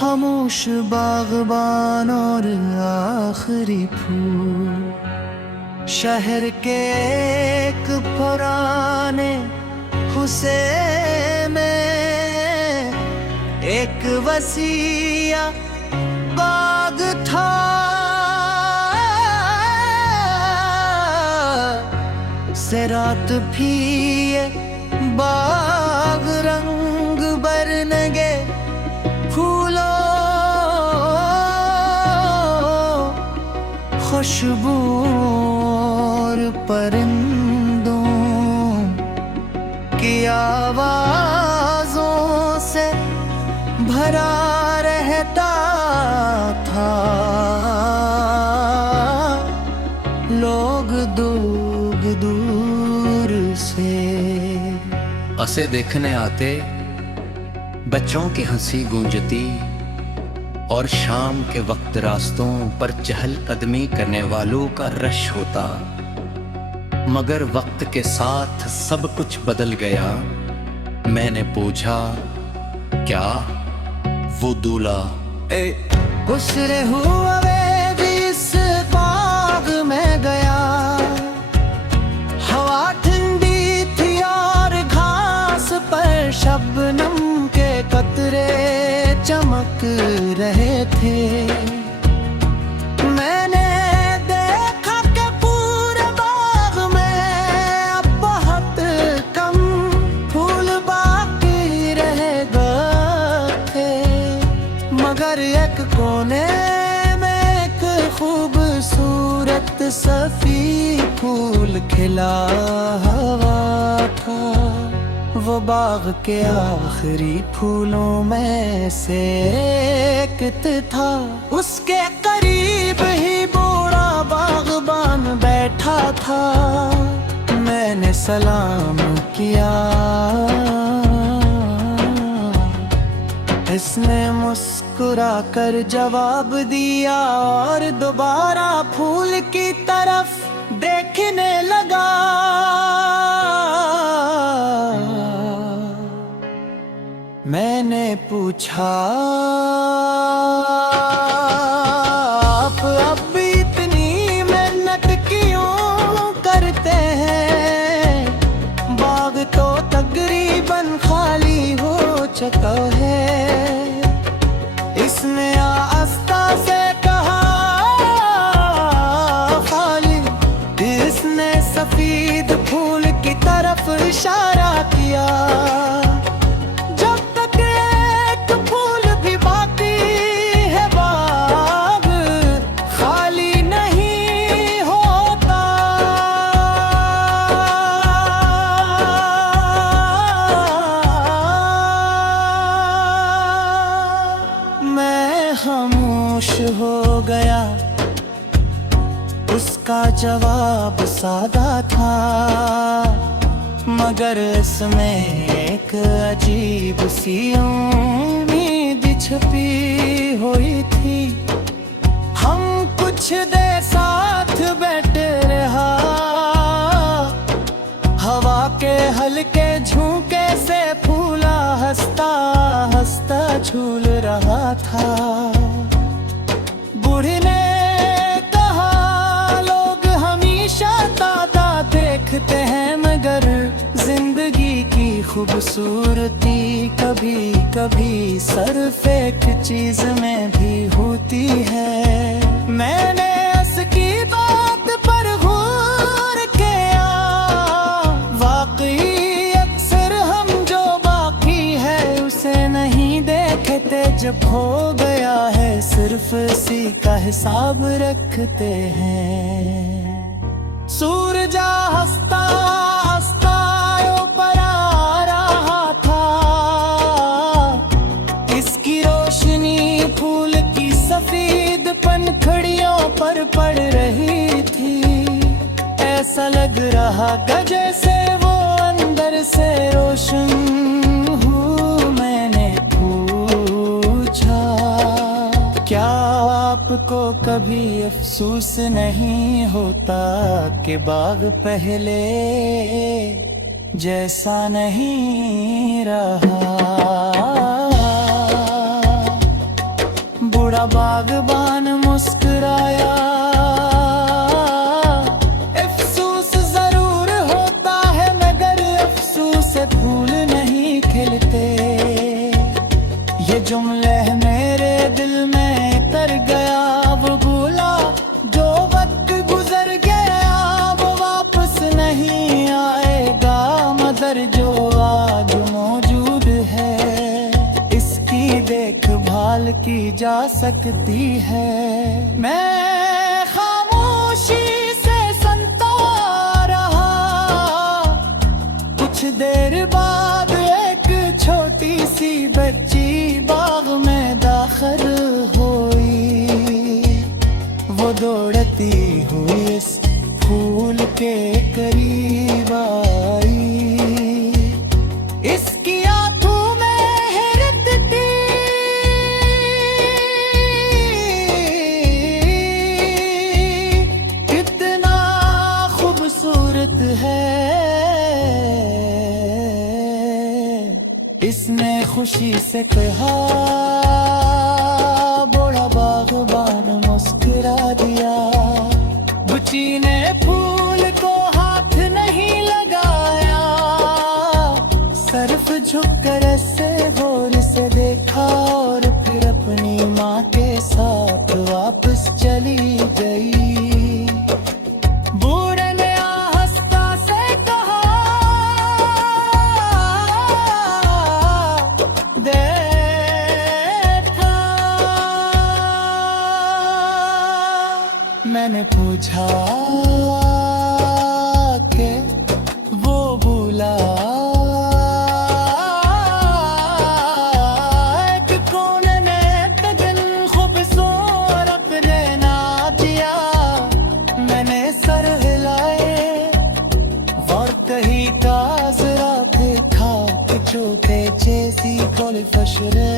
खामोश बागबान और आखिरी फूल शहर के एक पुराने हुसे में एक वसीया बाग था। से रात भी ये बाग रंग बरनगे फूलों खुशबू और परिंदों की आवाजों से भरा रहता था। लोग दूर दूर से उसे देखने आते, बच्चों की हंसी गूंजती और शाम के वक्त रास्तों पर चहल कदमी करने वालों का रश होता। मगर वक्त के साथ सब कुछ बदल गया। मैंने पूछा, क्या वो दूल्हा गुस्से हुए जिस बाग में गया, हवा ठंडी थी और घास पर शबनम के कतरे चमक रहे थे। मैंने देखा कि पूरे बाग में अब बहुत कम फूल बाकी रह गए थे, मगर एक कोने में एक खूबसूरत सफी फूल खिला हुआ था। वो बाग के आखिरी फूलों में से एक था। उसके करीब ही बूढ़ा बागबान बैठा था। मैंने सलाम किया, इसने मुस्कुरा कर जवाब दिया और दोबारा फूल की तरफ देखने लगा। मैंने पूछा, आप अब इतनी मेहनत क्यों करते हैं? बाग तो तकरीबन खाली हो चुका है। इसने आस्था से कहा, खाली। इसने सफेद फूल की तरफ इशारा किया। खामोश हो गया, उसका जवाब सादा था, मगर इसमें एक अजीब सी उम्मीद छुपी हुई थी। हम कुछ देर साथ बैठे रहा, हवा के हल्के झोंके से फूला हंसता हंसता झूल रहा था। बूढ़ी ने कहा, लोग हमेशा ताता देखते हैं, मगर जिंदगी की खूबसूरती कभी कभी सिर्फ एक चीज में भी होती है। मैंने उसकी बात पर गौर किया, वाकई अक्सर हम जो बाकी है उसे नहीं देखते, जब हो गया है सिर्फ इसी का हिसाब रखते हैं। सूरज हंसता हंसता ऊपर आ रहा था, इसकी रोशनी फूल की सफेद पंखुड़ियों पर पड़ रही थी। ऐसा लग रहा जैसे वो अंदर से रोशन हूँ। मैंने पूछा, क्या आपको कभी अफसोस नहीं होता कि बाग पहले जैसा नहीं रहा? बूढ़ा बागबान मुस्कुराया, अफसोस जरूर होता है मगर अफसोस से फूल नहीं खिलते। ये जुमले मेरे दिल में तर गया, वो भूला जो वक्त गुजर गया वो वापस नहीं आएगा, मगर जो आज मौजूद है इसकी देखभाल की जा सकती है। मैं खामोशी से सुनता रहा, कुछ देर बाद एक छोटी सी बच्ची बाग में दाखिल हुई। वो दौड़ती हुई इस फूल के करीब आई, इसकी आंखों में हैरत थी, कितना खूबसूरत है। इसने खुशी से कहा, बूढ़ा बागबान मुस्कुरा दिया। बुच्ची ने फूल को हाथ नहीं लगाया, सिर्फ झुककर ऐसे गौर से देखा और फिर अपनी माँ के साथ वापस चली गई। बूढ़े ने आहिस्ता से कहा, देखा। मैंने पूछा कि वो भूला कि कौन ने दिन खूबसूरत रहना दिया। मैंने सर हिलाए और कहीं का जरा देखा कि छोटे जैसी कोई फशरे